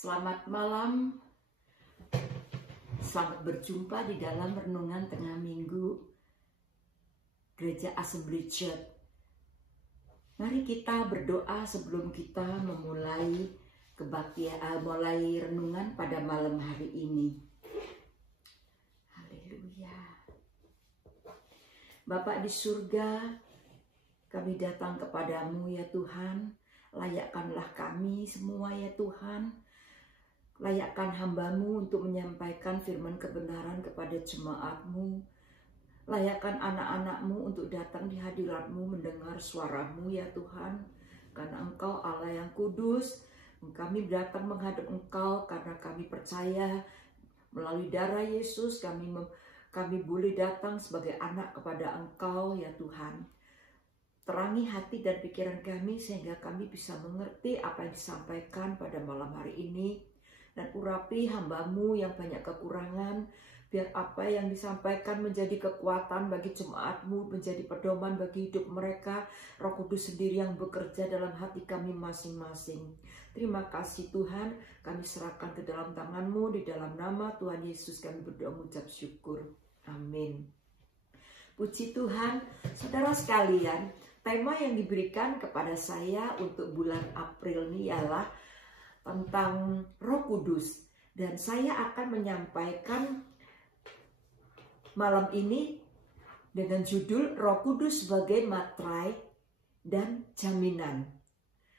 Selamat malam, selamat berjumpa di dalam renungan tengah minggu Gereja Assembly Church. Mari kita berdoa sebelum kita memulai mulai renungan pada malam hari ini. Haleluya. Bapa di surga, kami datang kepadamu ya Tuhan. Layakkanlah kami semua ya Tuhan. Layakkan hamba-Mu untuk menyampaikan firman kebenaran kepada jemaat-Mu. Layakkan anak-anak-Mu untuk datang di hadirat-Mu mendengar suara-Mu ya Tuhan. Karena Engkau Allah yang kudus, kami datang menghadap Engkau karena kami percaya melalui darah Yesus kami boleh datang sebagai anak kepada Engkau ya Tuhan. Terangi hati dan pikiran kami sehingga kami bisa mengerti apa yang disampaikan pada malam hari ini. Dan urapi hamba-Mu yang banyak kekurangan, biar apa yang disampaikan menjadi kekuatan bagi jemaat-Mu, menjadi pedoman bagi hidup mereka. Roh Kudus sendiri yang bekerja dalam hati kami masing-masing. Terima kasih Tuhan, kami serahkan ke dalam tangan-Mu, di dalam nama Tuhan Yesus kami berdoa mengucap syukur. Amin. Puji Tuhan, saudara sekalian, tema yang diberikan kepada saya untuk bulan April ini ialah tentang Roh Kudus, dan saya akan menyampaikan malam ini dengan judul Roh Kudus sebagai materai dan jaminan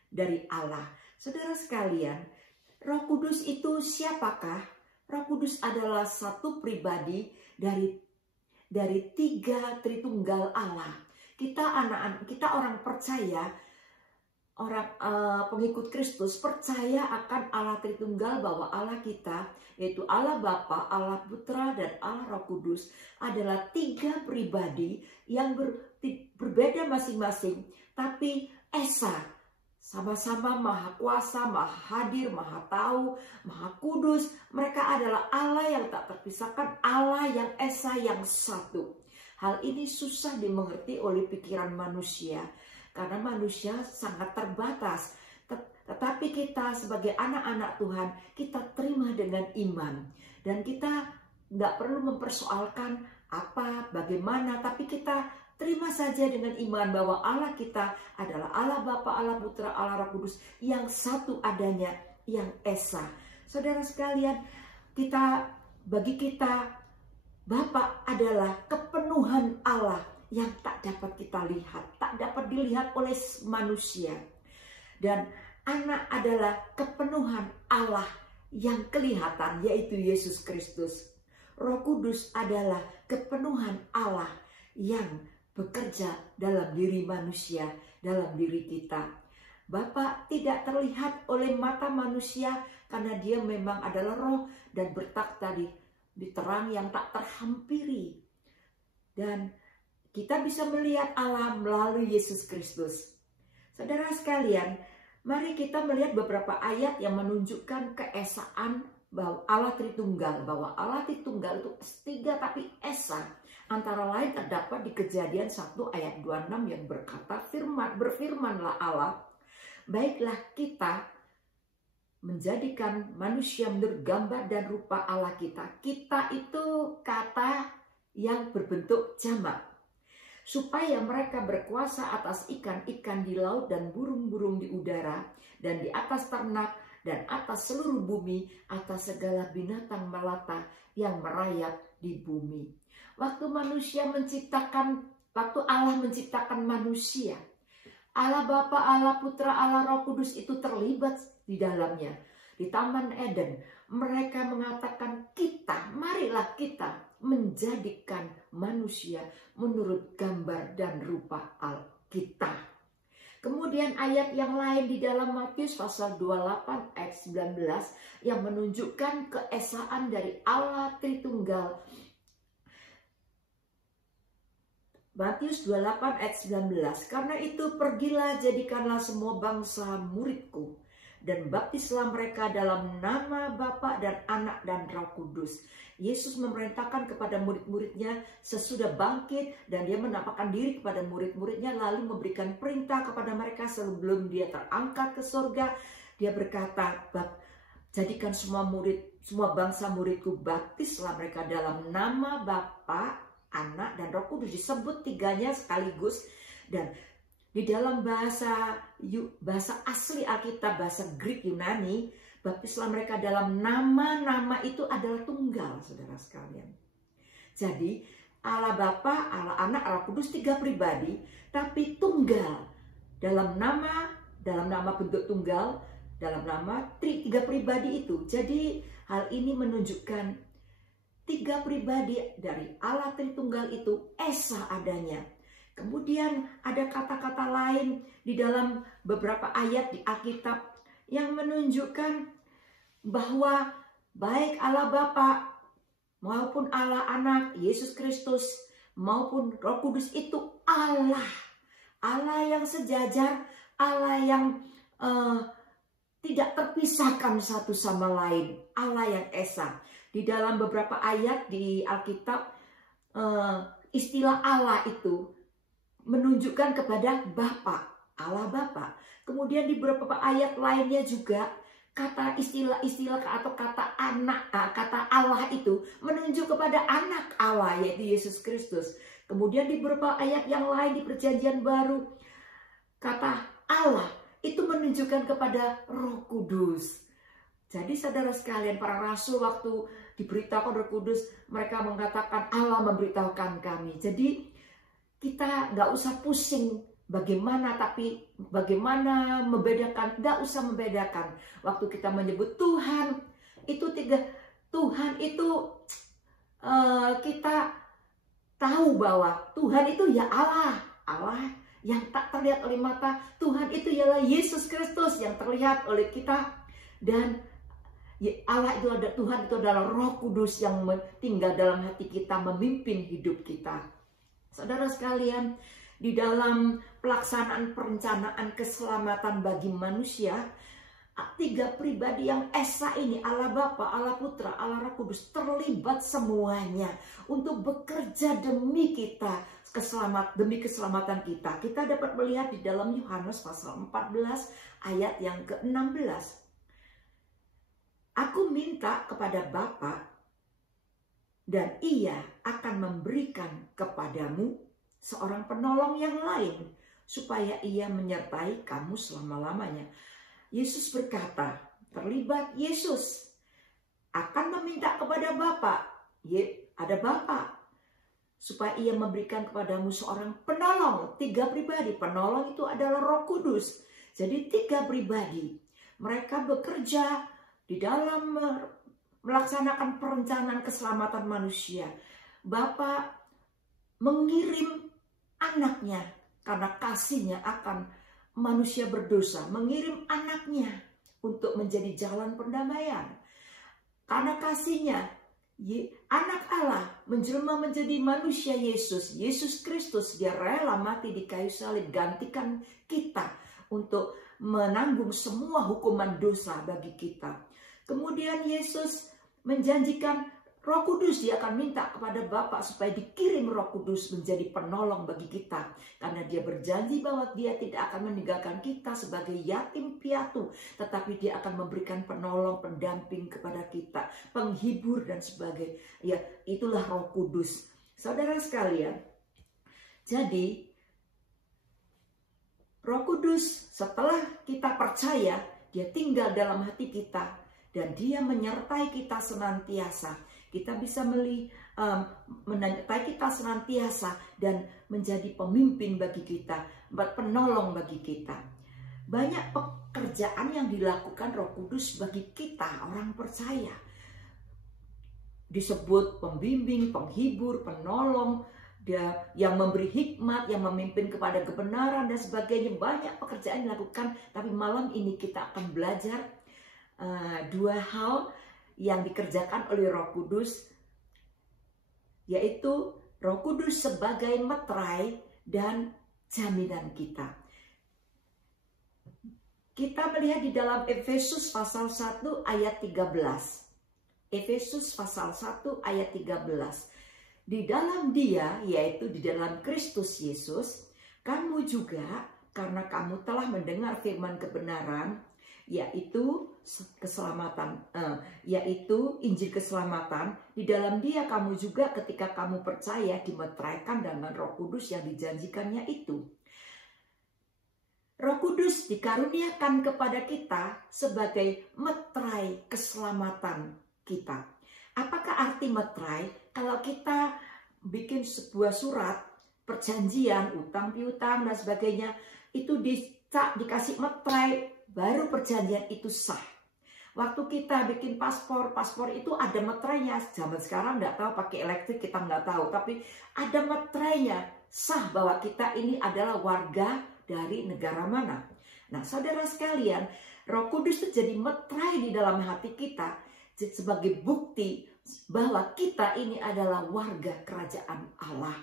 dari Allah. Saudara sekalian, Roh Kudus itu siapakah? Roh Kudus adalah satu pribadi dari tiga Tritunggal Allah. Kita orang percaya, orang pengikut Kristus percaya akan Allah Tritunggal, bahwa Allah kita, yaitu Allah Bapa, Allah Putra, dan Allah Roh Kudus adalah tiga pribadi yang berbeda masing-masing, tapi esa, sama-sama maha kuasa, maha hadir, maha tahu, maha kudus. Mereka adalah Allah yang tak terpisahkan, Allah yang esa, yang satu. Hal ini susah dimengerti oleh pikiran manusia, karena manusia sangat terbatas. Tetapi kita sebagai anak-anak Tuhan, kita terima dengan iman. Dan kita nggak perlu mempersoalkan apa, bagaimana, tapi kita terima saja dengan iman bahwa Allah kita adalah Allah Bapa, Allah Putra, Allah Roh Kudus yang satu adanya, yang esa. Saudara sekalian, bagi kita Bapa adalah kepenuhan Allah yang tak dapat kita lihat, tak dapat dilihat oleh manusia. Dan anak adalah kepenuhan Allah yang kelihatan, yaitu Yesus Kristus. Roh Kudus adalah kepenuhan Allah yang bekerja dalam diri manusia, dalam diri kita. Bapa tidak terlihat oleh mata manusia karena dia memang adalah roh dan bertakhta di terang yang tak terhampiri. Dan kita bisa melihat Allah melalui Yesus Kristus. Saudara sekalian, mari kita melihat beberapa ayat yang menunjukkan keesaan bahwa Allah Tritunggal. Bahwa Allah Tritunggal itu tiga tapi esa. Antara lain terdapat di Kejadian 1 ayat 26 yang berkata, berfirmanlah Allah, baiklah kita menjadikan manusia menurut gambar dan rupa Allah kita. Kita itu kata yang berbentuk jamak, supaya mereka berkuasa atas ikan-ikan di laut dan burung-burung di udara, dan di atas ternak, dan atas seluruh bumi, atas segala binatang melata yang merayap di bumi. Waktu Allah menciptakan manusia, Allah Bapa, Allah Putra, Allah Roh Kudus itu terlibat di dalamnya. Di Taman Eden, mereka mengatakan marilah kita menjadikan manusia menurut gambar dan rupa kita. Kemudian ayat yang lain di dalam Matius pasal 28 ayat 19 yang menunjukkan keesaan dari Allah Tritunggal. Matius 28 ayat 19, karena itu pergilah, jadikanlah semua bangsa muridku, dan baptislah mereka dalam nama Bapa dan Anak dan Roh Kudus. Yesus memerintahkan kepada murid-muridnya sesudah bangkit, dan dia menampakkan diri kepada murid-muridnya, lalu memberikan perintah kepada mereka sebelum dia terangkat ke surga. Dia berkata, jadikan semua bangsa muridku, baptislah mereka dalam nama Bapa, Anak, dan Roh Kudus. Disebut tiganya sekaligus. Dan di dalam bahasa asli Alkitab, bahasa Greek Yunani, baptislah mereka dalam nama itu adalah tunggal, saudara sekalian. Jadi Allah Bapa, Allah Anak, Allah Kudus, 3 pribadi, tapi tunggal. Dalam nama bentuk tunggal, dalam nama 3 pribadi itu. Jadi hal ini menunjukkan 3 pribadi dari Allah Tritunggal itu esa adanya. Kemudian ada kata-kata lain di dalam beberapa ayat di Alkitab yang menunjukkan bahwa baik Allah Bapa maupun Allah Anak, Yesus Kristus maupun Roh Kudus itu Allah. Allah yang sejajar, Allah yang tidak terpisahkan satu sama lain, Allah yang esa. Di dalam beberapa ayat di Alkitab, istilah Allah itu menunjukkan kepada Bapa, Allah Bapa. Kemudian di beberapa ayat lainnya juga kata istilah atau kata anak, kata Allah itu menunjuk kepada anak Allah, yaitu Yesus Kristus. Kemudian di beberapa ayat yang lain di Perjanjian Baru, kata Allah itu menunjukkan kepada Roh Kudus. Jadi saudara sekalian, para rasul waktu diberitahukan Roh Kudus, mereka mengatakan Allah memberitahukan kami. Jadi kita nggak usah pusing bagaimana membedakan, nggak usah membedakan. Waktu kita menyebut Tuhan itu Tuhan itu kita tahu bahwa Tuhan itu ya Allah yang tak terlihat oleh mata. Tuhan itu ialah Yesus Kristus yang terlihat oleh kita, dan Allah itu ada, Tuhan itu adalah Roh Kudus yang tinggal dalam hati kita, memimpin hidup kita. Saudara sekalian, di dalam pelaksanaan perencanaan keselamatan bagi manusia, 3 pribadi yang esa ini, Allah Bapa, Allah Putra, Allah Roh Kudus, terlibat semuanya untuk bekerja demi kita, demi keselamatan kita. Kita dapat melihat di dalam Yohanes pasal 14 ayat yang ke-16. Aku minta kepada Bapa, dan Ia akan memberikan kepadamu seorang penolong yang lain, supaya Ia menyertai kamu selama-lamanya. Yesus berkata, terlibat Yesus akan meminta kepada Bapa, ada Bapa, supaya Ia memberikan kepadamu seorang penolong. 3 pribadi, penolong itu adalah Roh Kudus. Jadi 3 pribadi, mereka bekerja di dalam melaksanakan perencanaan keselamatan manusia. Bapa mengirim anaknya karena kasihnya akan manusia berdosa, mengirim anaknya untuk menjadi jalan pendamaian. Karena kasihnya, anak Allah menjelma menjadi manusia Yesus Kristus. Dia rela mati di kayu salib, gantikan kita untuk menanggung semua hukuman dosa bagi kita. Kemudian Yesus menjanjikan Roh Kudus. Dia akan minta kepada Bapa supaya dikirim Roh Kudus menjadi penolong bagi kita. Karena Dia berjanji bahwa Dia tidak akan meninggalkan kita sebagai yatim piatu, tetapi Dia akan memberikan penolong, pendamping kepada kita, penghibur dan sebagainya. Ya, itulah Roh Kudus. Saudara sekalian, jadi Roh Kudus setelah kita percaya, Dia tinggal dalam hati kita. Dan Dia menyertai kita senantiasa. Kita bisa menyertai kita senantiasa dan menjadi pemimpin bagi kita, penolong bagi kita. Banyak pekerjaan yang dilakukan Roh Kudus bagi kita, orang percaya. Disebut pembimbing, penghibur, penolong, Dia yang memberi hikmat, yang memimpin kepada kebenaran dan sebagainya. Banyak pekerjaan dilakukan, tapi malam ini kita akan belajar 2 hal yang dikerjakan oleh Roh Kudus, yaitu Roh Kudus sebagai meterai dan jaminan kita. Kita melihat di dalam Efesus pasal 1 ayat 13. Efesus pasal 1 ayat 13. Di dalam Dia, yaitu di dalam Kristus Yesus, kamu juga, karena kamu telah mendengar firman kebenaran yaitu keselamatan, yaitu Injil keselamatan. Di dalam Dia kamu juga ketika kamu percaya dimeteraikan dengan Roh Kudus yang dijanjikannya itu. Roh Kudus dikaruniakan kepada kita sebagai meterai keselamatan kita. Apakah arti meterai? Kalau kita bikin sebuah surat perjanjian, utang piutang dan sebagainya, itu dikasih meterai, baru perjanjian itu sah. Waktu kita bikin paspor itu ada meterainya. Zaman sekarang nggak tahu pakai elektrik, kita nggak tahu, tapi ada meterainya, sah bahwa kita ini adalah warga dari negara mana. Nah, saudara sekalian, Roh Kudus itu jadi meterai di dalam hati kita sebagai bukti bahwa kita ini adalah warga kerajaan Allah.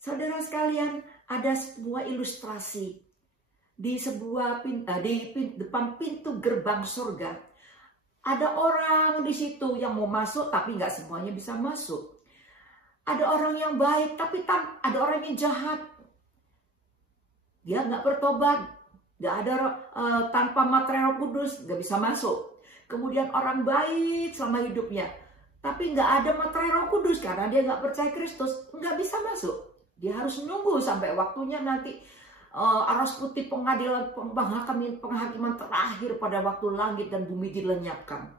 Saudara sekalian, ada sebuah ilustrasi di depan pintu gerbang surga. Ada orang di situ yang mau masuk, tapi nggak semuanya bisa masuk. Ada orang yang baik, tapi ada orang yang jahat. Dia nggak bertobat, nggak ada tanpa materai Roh Kudus, nggak bisa masuk. Kemudian orang baik selama hidupnya, tapi nggak ada materai Roh Kudus karena dia nggak percaya Kristus, nggak bisa masuk. Dia harus nunggu sampai waktunya nanti aras putih pengadilan penghakiman terakhir pada waktu langit dan bumi dilenyapkan.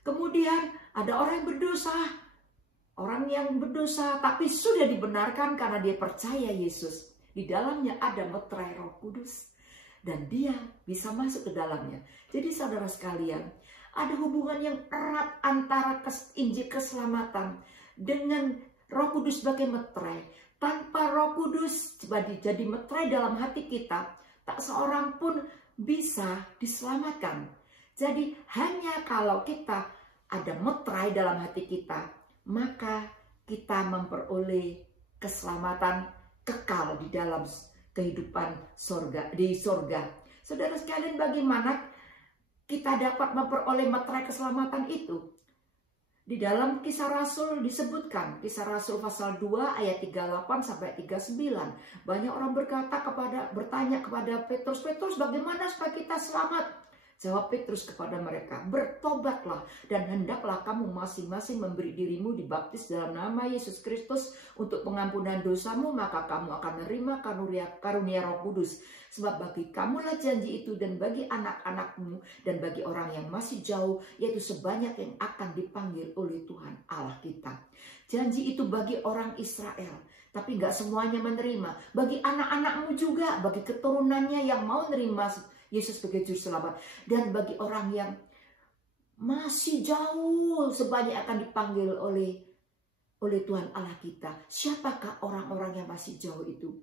Kemudian ada orang yang berdosa tapi sudah dibenarkan karena dia percaya Yesus. Di dalamnya ada meterai Roh Kudus dan dia bisa masuk ke dalamnya. Jadi saudara sekalian, ada hubungan yang erat antara Injil keselamatan dengan Roh Kudus sebagai meterai. Tanpa Roh Kudus jadi meterai dalam hati kita, tak seorang pun bisa diselamatkan. Jadi hanya kalau kita ada meterai dalam hati kita, maka kita memperoleh keselamatan kekal di dalam kehidupan di sorga. Saudara sekalian, bagaimana kita dapat memperoleh meterai keselamatan itu? Di dalam Kisah Rasul disebutkan, Kisah Rasul pasal 2 ayat 38 sampai 39. Banyak orang bertanya kepada Petrus, bagaimana supaya kita selamat? Jawab Petrus kepada mereka, bertobatlah dan hendaklah kamu masing-masing memberi dirimu dibaptis dalam nama Yesus Kristus untuk pengampunan dosamu, maka kamu akan menerima karunia Roh Kudus. Sebab bagi kamulah janji itu dan bagi anak-anakmu dan bagi orang yang masih jauh, yaitu sebanyak yang akan dipanggil oleh Tuhan Allah kita. Janji itu bagi orang Israel, tapi nggak semuanya menerima. Bagi anak-anakmu juga, bagi keturunannya yang mau menerima Yesus sebagai juru selamat, dan bagi orang yang masih jauh sebanyak akan dipanggil oleh Tuhan Allah kita. Siapakah orang-orang yang masih jauh itu?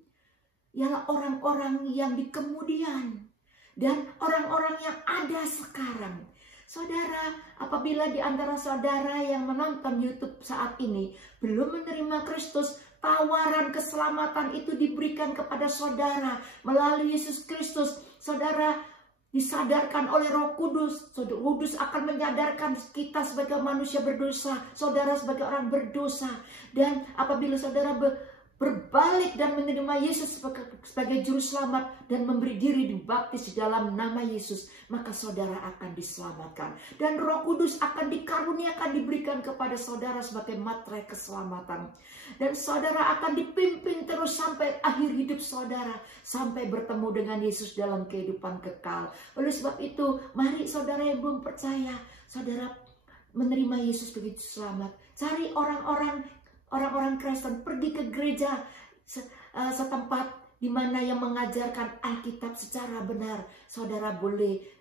Ialah orang-orang yang di kemudian dan orang-orang yang ada sekarang. Saudara, apabila di antara saudara yang menonton YouTube saat ini belum menerima Kristus, tawaran keselamatan itu diberikan kepada saudara melalui Yesus Kristus. Saudara disadarkan oleh Roh Kudus. Roh Kudus akan menyadarkan kita sebagai manusia berdosa, saudara sebagai orang berdosa. Dan apabila saudara berbalik dan menerima Yesus sebagai juru selamat dan memberi diri dibaptis di dalam nama Yesus, maka saudara akan diselamatkan. Dan Roh Kudus akan dikaruniakan, diberikan kepada saudara sebagai materai keselamatan. Dan saudara akan dipimpin terus sampai akhir hidup saudara, sampai bertemu dengan Yesus dalam kehidupan kekal. Oleh sebab itu, mari saudara yang belum percaya, saudara menerima Yesus sebagai juru selamat. Cari orang-orang Kristen, pergi ke gereja setempat di mana yang mengajarkan Alkitab secara benar. Saudara boleh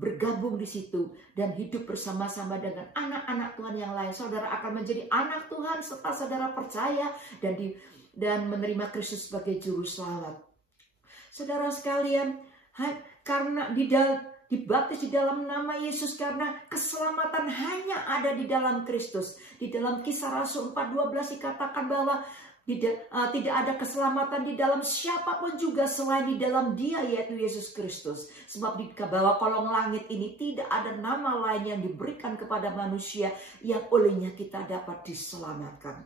bergabung di situ dan hidup bersama-sama dengan anak-anak Tuhan yang lain. Saudara akan menjadi anak Tuhan setelah saudara percaya dan menerima Kristus sebagai juru selamat. Saudara sekalian, karena dibaptis di dalam nama Yesus, karena keselamatan hanya ada di dalam Kristus. Di dalam Kisah Rasul 4:12 dikatakan bahwa tidak ada keselamatan di dalam siapapun juga selain di dalam Dia, yaitu Yesus Kristus. Sebab di bawah kolong langit ini tidak ada nama lain yang diberikan kepada manusia yang olehnya kita dapat diselamatkan.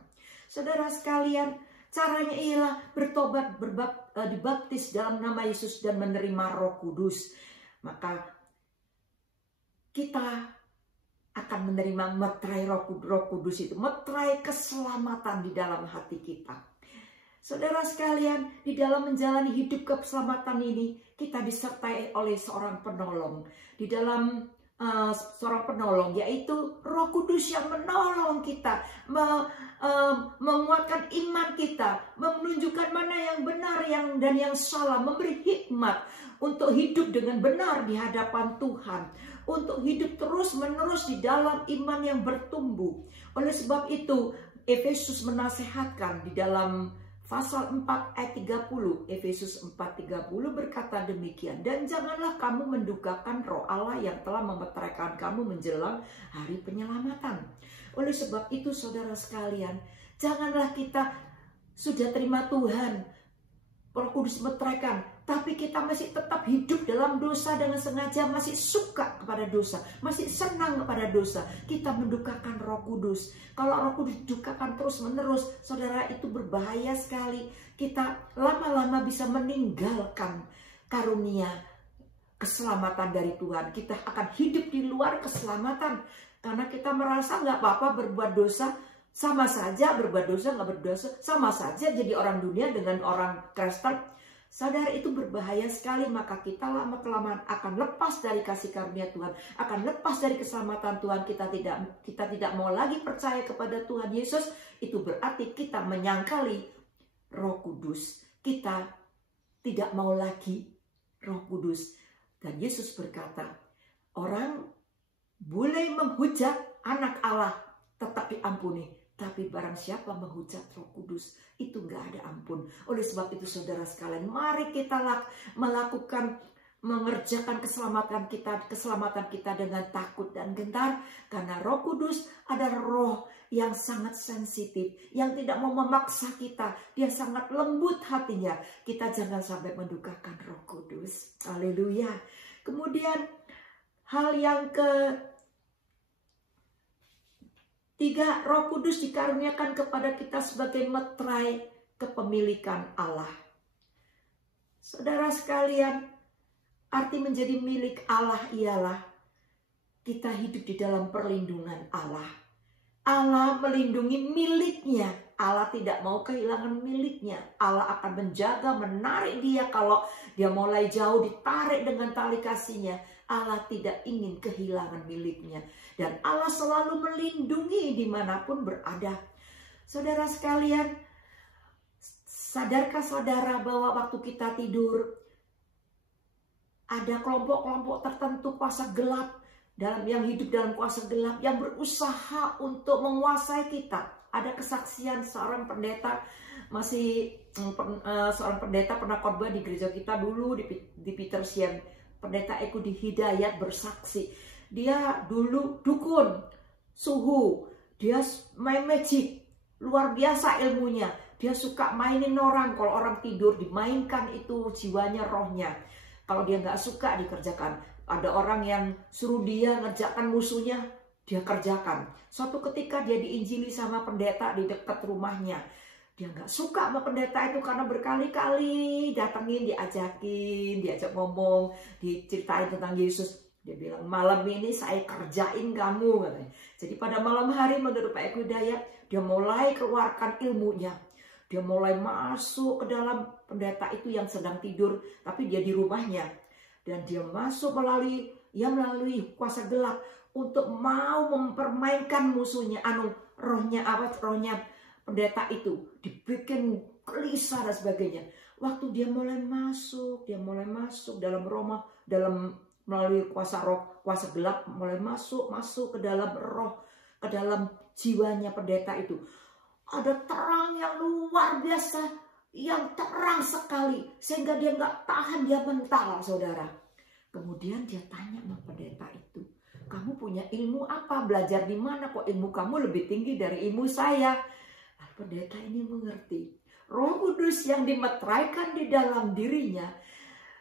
Saudara sekalian, caranya ialah bertobat, dibaptis dalam nama Yesus dan menerima Roh Kudus. Maka kita akan menerima meterai Roh Kudus itu, meterai keselamatan di dalam hati kita. Saudara sekalian, di dalam menjalani hidup keselamatan ini, kita disertai oleh seorang penolong. Di dalam seorang penolong, yaitu Roh Kudus yang menolong kita, menguatkan iman kita, menunjukkan mana yang benar dan yang salah, memberi hikmat untuk hidup dengan benar di hadapan Tuhan, untuk hidup terus-menerus di dalam iman yang bertumbuh. Oleh sebab itu, Efesus menasehatkan di dalam pasal 4 ayat 30, Efesus 4:30 berkata demikian, dan janganlah kamu mendukakan Roh Allah yang telah memeteraikan kamu menjelang hari penyelamatan. Oleh sebab itu saudara sekalian, janganlah kita sudah terima Tuhan, Roh Kudus meteraikan, tapi kita masih tetap hidup dalam dosa dengan sengaja, masih suka kepada dosa, masih senang kepada dosa. Kita mendukakan Roh Kudus. Kalau Roh Kudus didukakan terus-menerus, saudara, itu berbahaya sekali. Kita lama-lama bisa meninggalkan karunia keselamatan dari Tuhan. Kita akan hidup di luar keselamatan karena kita merasa nggak apa-apa berbuat dosa. Sama saja berbuat dosa, nggak berdosa, sama saja jadi orang dunia dengan orang Kristen. Saudara, itu berbahaya sekali. Maka kita lama-kelamaan akan lepas dari kasih karunia Tuhan, akan lepas dari keselamatan Tuhan. Kita tidak mau lagi percaya kepada Tuhan Yesus. Itu berarti kita menyangkali Roh Kudus. Kita tidak mau lagi Roh Kudus. Dan Yesus berkata, orang boleh menghujat anak Allah tetap diampuni, tapi barang siapa menghujat Roh Kudus, itu nggak ada ampun. Oleh sebab itu saudara sekalian, mari kita mengerjakan keselamatan kita dengan takut dan gentar. Karena Roh Kudus adalah roh yang sangat sensitif, yang tidak mau memaksa kita. Dia sangat lembut hatinya. Kita jangan sampai mendukakan Roh Kudus. Haleluya. Kemudian hal yang ketiga, Roh Kudus dikaruniakan kepada kita sebagai meterai kepemilikan Allah. Saudara sekalian, arti menjadi milik Allah ialah kita hidup di dalam perlindungan Allah. Allah melindungi miliknya. Allah tidak mau kehilangan miliknya. Allah akan menjaga, menarik dia kalau dia mulai jauh, ditarik dengan tali kasihnya. Allah tidak ingin kehilangan miliknya. Dan Allah selalu melindungi dimanapun berada. Saudara sekalian, sadarkah saudara bahwa waktu kita tidur, ada kelompok-kelompok tertentu kuasa gelap, yang hidup dalam kuasa gelap, yang berusaha untuk menguasai kita. Ada kesaksian seorang pendeta, seorang pendeta pernah khotbah di gereja kita dulu di Petersian. Pendeta Eko di Hidayat bersaksi, dia dulu dukun, suhu, dia main magic, luar biasa ilmunya. Dia suka mainin orang, kalau orang tidur dimainkan itu jiwanya, rohnya. Kalau dia nggak suka dikerjakan. Ada orang yang suruh dia ngerjakan musuhnya, dia kerjakan. Suatu ketika dia diinjili sama pendeta di dekat rumahnya. Dia nggak suka sama pendeta itu karena berkali-kali datengin, diajak ngomong, diceritain tentang Yesus. Dia bilang, malam ini saya kerjain kamu, katanya. Jadi pada malam hari menurut Pak Eko Hidayat, dia mulai keluarkan ilmunya. Dia mulai masuk ke dalam pendeta itu yang sedang tidur, tapi dia di rumahnya. Dan dia masuk melalui kuasa gelap untuk mau mempermainkan musuhnya, rohnya pendeta itu dibikin gelisah dan sebagainya. Waktu dia mulai masuk dalam rumah, melalui kuasa gelap, mulai masuk ke dalam roh, ke dalam jiwanya pendeta itu. Ada terang yang luar biasa, yang terang sekali, sehingga dia nggak tahan, dia mental, saudara. Kemudian dia tanya sama pendeta itu, kamu punya ilmu apa? Belajar di mana? Kok ilmu kamu lebih tinggi dari ilmu saya? Pendeta ini mengerti, Roh Kudus yang dimeteraikan di dalam dirinya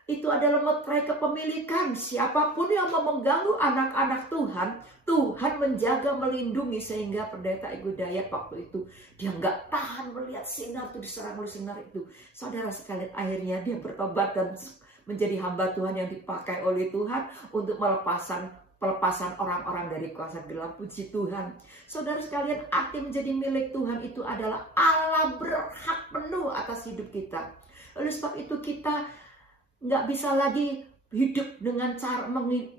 itu adalah meterai kepemilikan. Siapapun yang mau mengganggu anak-anak Tuhan, Tuhan menjaga, melindungi. Sehingga pendeta Eko Hidayat waktu itu dia nggak tahan melihat sinar itu diserang oleh sinar itu. Saudara sekalian, akhirnya dia bertobat dan menjadi hamba Tuhan yang dipakai oleh Tuhan untuk melepaskan pelepasan orang-orang dari kuasa gelap. Puji Tuhan. Saudara sekalian, arti menjadi milik Tuhan itu adalah Allah berhak penuh atas hidup kita. Oleh sebab itu kita nggak bisa lagi hidup dengan cara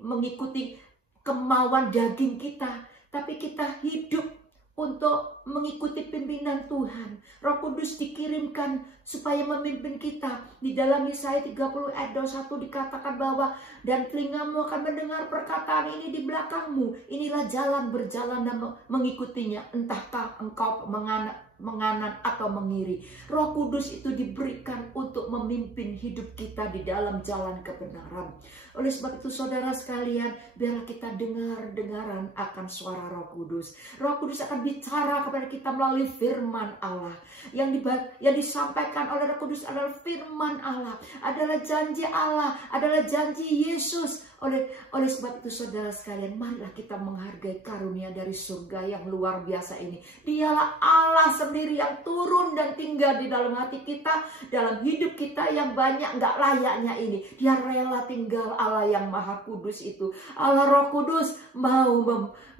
mengikuti kemauan daging kita, tapi kita hidup untuk mengikuti pimpinan Tuhan. Roh Kudus dikirimkan supaya memimpin kita. Di dalam Yesaya 30 ayat 21 dikatakan bahwa dan telingamu akan mendengar perkataan ini di belakangmu. Inilah jalan, berjalan dan mengikutinya. Entahkah engkau menganan atau mengiri. Roh Kudus itu diberikan untuk memimpin hidup kita di dalam jalan kebenaran. Oleh sebab itu saudara sekalian, biarlah kita dengar-dengaran akan suara Roh Kudus. Roh Kudus akan bicara kepada kita melalui firman Allah. Yang disampaikan oleh Roh Kudus adalah firman Allah, adalah janji Allah, adalah janji Yesus. Oleh sebab itu saudara sekalian, marilah kita menghargai karunia dari surga yang luar biasa ini. Dialah Allah sendiri yang turun dan tinggal di dalam hati kita, dalam hidup kita yang banyak gak layaknya ini. Dia rela tinggal, Allah yang Maha Kudus itu. Allah Roh Kudus mau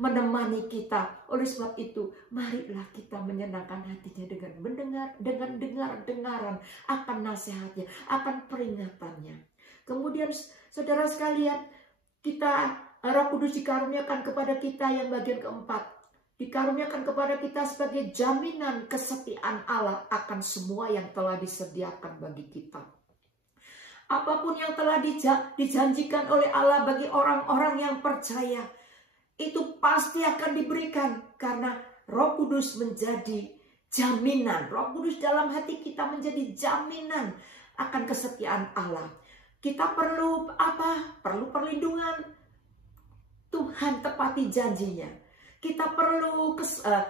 menemani kita. Oleh sebab itu, marilah kita menyenangkan hatinya dengan dengar-dengaran akan nasihatnya, akan peringatannya. Kemudian saudara sekalian, Roh Kudus dikaruniakan kepada kita yang bagian keempat. Dikaruniakan kepada kita sebagai jaminan kesetiaan Allah akan semua yang telah disediakan bagi kita. Apapun yang telah dijanjikan oleh Allah bagi orang-orang yang percaya, itu pasti akan diberikan karena Roh Kudus menjadi jaminan. Roh Kudus dalam hati kita menjadi jaminan akan kesetiaan Allah. Kita perlu apa? Perlu perlindungan. Tuhan tepati janjinya. Kita perlu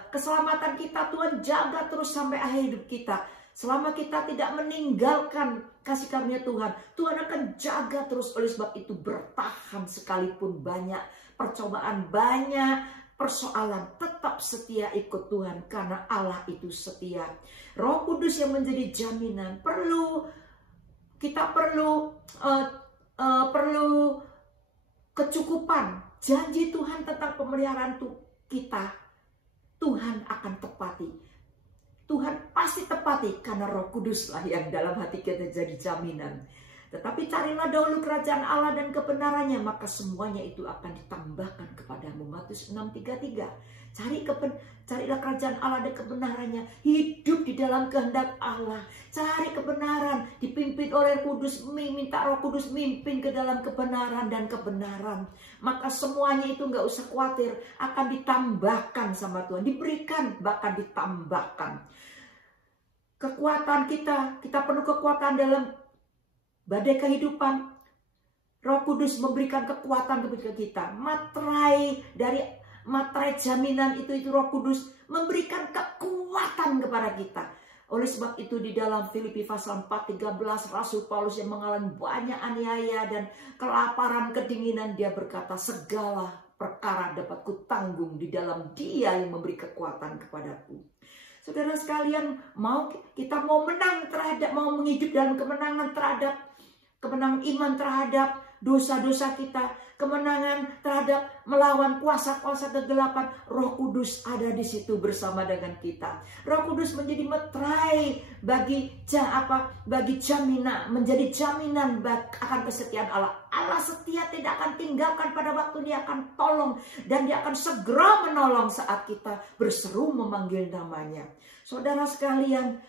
keselamatan kita. Tuhan jaga terus sampai akhir hidup kita. Selama kita tidak meninggalkan kasih karunia Tuhan, Tuhan akan jaga terus. Oleh sebab itu bertahan sekalipun banyak percobaan, banyak persoalan, tetap setia ikut Tuhan karena Allah itu setia. Roh Kudus yang menjadi jaminan. Kita perlu kecukupan. Janji Tuhan tentang pemeliharaan kita, Tuhan akan tepati. Tuhan pasti tepati karena Roh Kudus lah yang dalam hati kita jadi jaminan. Tetapi carilah dahulu kerajaan Allah dan kebenarannya, maka semuanya itu akan ditambahkan kepadamu. Matius 6:33. Carilah kerajaan Allah dan kebenarannya. Hidup di dalam kehendak Allah. Cari kebenaran. Dipimpin oleh Kudus. Minta Roh Kudus mimpin ke dalam kebenaran dan kebenaran. Maka semuanya itu gak usah khawatir. Akan ditambahkan sama Tuhan. Diberikan bahkan ditambahkan. Kekuatan kita perlu kekuatan dalam badai kehidupan. Roh Kudus memberikan kekuatan kepada kita. Materai jaminan itu Roh Kudus memberikan kekuatan kepada kita. Oleh sebab itu di dalam Filipi pasal 4:13 Rasul Paulus yang mengalami banyak aniaya dan kelaparan, kedinginan, dia berkata, segala perkara dapat kutanggung di dalam Dia yang memberi kekuatan kepadaku. Saudara sekalian, kita mau menghidup dalam kemenangan iman terhadap dosa-dosa kita, kemenangan terhadap melawan kuasa-kuasa kegelapan. Roh Kudus ada di situ bersama dengan kita. Roh Kudus menjadi materai bagi jaminan, menjadi jaminan akan kesetiaan Allah. Allah setia, tidak akan tinggalkan pada waktu Dia akan tolong, dan Dia akan segera menolong saat kita berseru memanggil namanya. Saudara sekalian,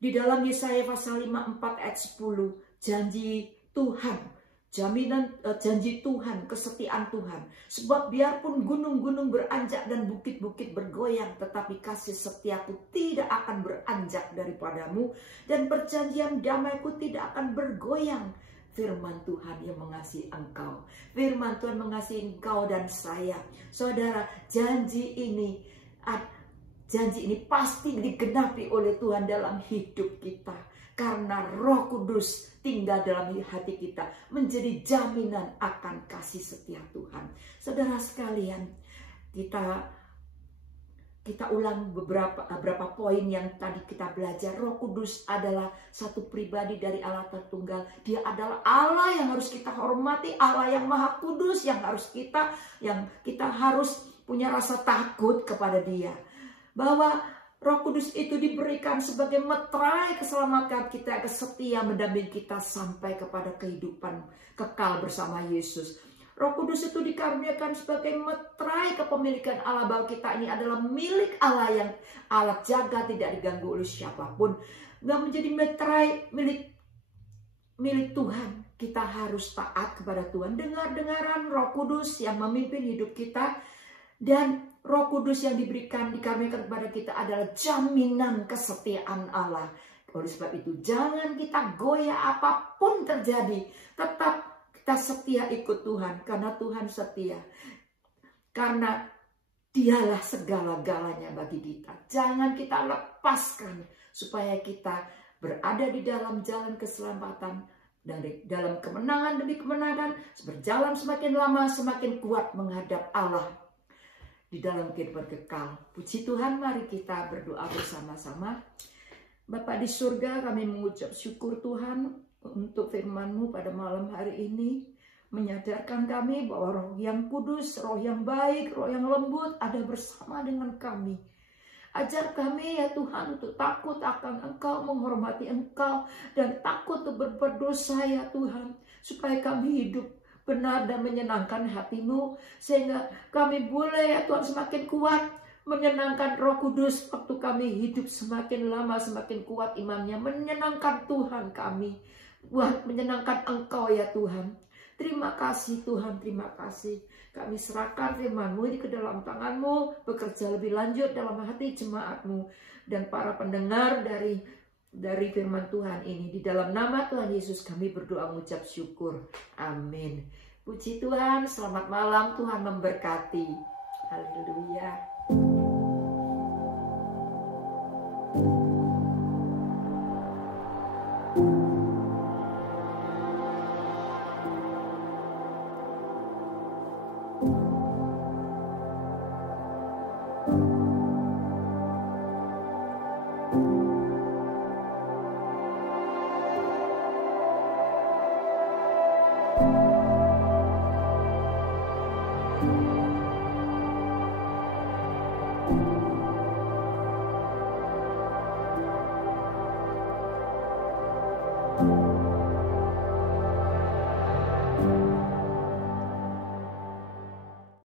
di dalam Yesaya pasal 54 ayat 10, janji Tuhan, janji Tuhan, kesetiaan Tuhan. Sebab biarpun gunung-gunung beranjak dan bukit-bukit bergoyang, tetapi kasih setiaku tidak akan beranjak daripadamu, dan perjanjian damaiku tidak akan bergoyang. Firman Tuhan yang mengasihi engkau. Firman Tuhan mengasihi engkau dan saya. Saudara, janji ini pasti digenapi oleh Tuhan dalam hidup kita. Karena Roh Kudus tinggal dalam hati kita, menjadi jaminan akan kasih setia Tuhan. Saudara sekalian, kita Kita ulang beberapa poin yang tadi kita belajar. Roh Kudus adalah satu pribadi dari Allah Tritunggal. Dia adalah Allah yang harus kita hormati, Allah yang Maha Kudus yang kita harus punya rasa takut kepada Dia. Bahwa Roh Kudus itu diberikan sebagai meterai keselamatan kita, setia mendampingi kita sampai kepada kehidupan kekal bersama Yesus. Roh Kudus itu dikaruniakan sebagai meterai kepemilikan Allah, bahwa kita ini adalah milik Allah yang Allah jaga, tidak diganggu oleh siapapun. Nggak menjadi meterai milik Tuhan. Kita harus taat kepada Tuhan. Dengar-dengaran Roh Kudus yang memimpin hidup kita. Dan Roh Kudus yang dikaruniakan kepada kita adalah jaminan kesetiaan Allah. Oleh sebab itu jangan kita goyah apapun terjadi. Tetap kita setia ikut Tuhan, karena Tuhan setia. Karena Dialah segala-galanya bagi kita. Jangan kita lepaskan supaya kita berada di dalam jalan keselamatan, dari dalam kemenangan demi kemenangan, berjalan semakin lama semakin kuat menghadap Allah di dalam kehidupan kekal. Puji Tuhan, mari kita berdoa bersama-sama. Bapa di surga, kami mengucap syukur Tuhan untuk firman-Mu pada malam hari ini, menyadarkan kami bahwa Roh yang kudus, Roh yang baik, Roh yang lembut ada bersama dengan kami. Ajar kami ya Tuhan untuk takut akan Engkau, menghormati Engkau, dan takut untuk berbuat dosa ya Tuhan, supaya kami hidup benar dan menyenangkan hati-Mu, sehingga kami boleh ya Tuhan semakin kuat menyenangkan Roh Kudus. Waktu kami hidup semakin lama semakin kuat imannya, menyenangkan Tuhan kami, menyenangkan Engkau ya Tuhan. Terima kasih Tuhan, terima kasih. Kami serahkan firman-Mu ini ke dalam tangan-Mu, bekerja lebih lanjut dalam hati jemaat-Mu dan para pendengar dari firman Tuhan ini. Di dalam nama Tuhan Yesus kami berdoa mengucap syukur. Amin. Puji Tuhan, selamat malam, Tuhan memberkati. Haleluya.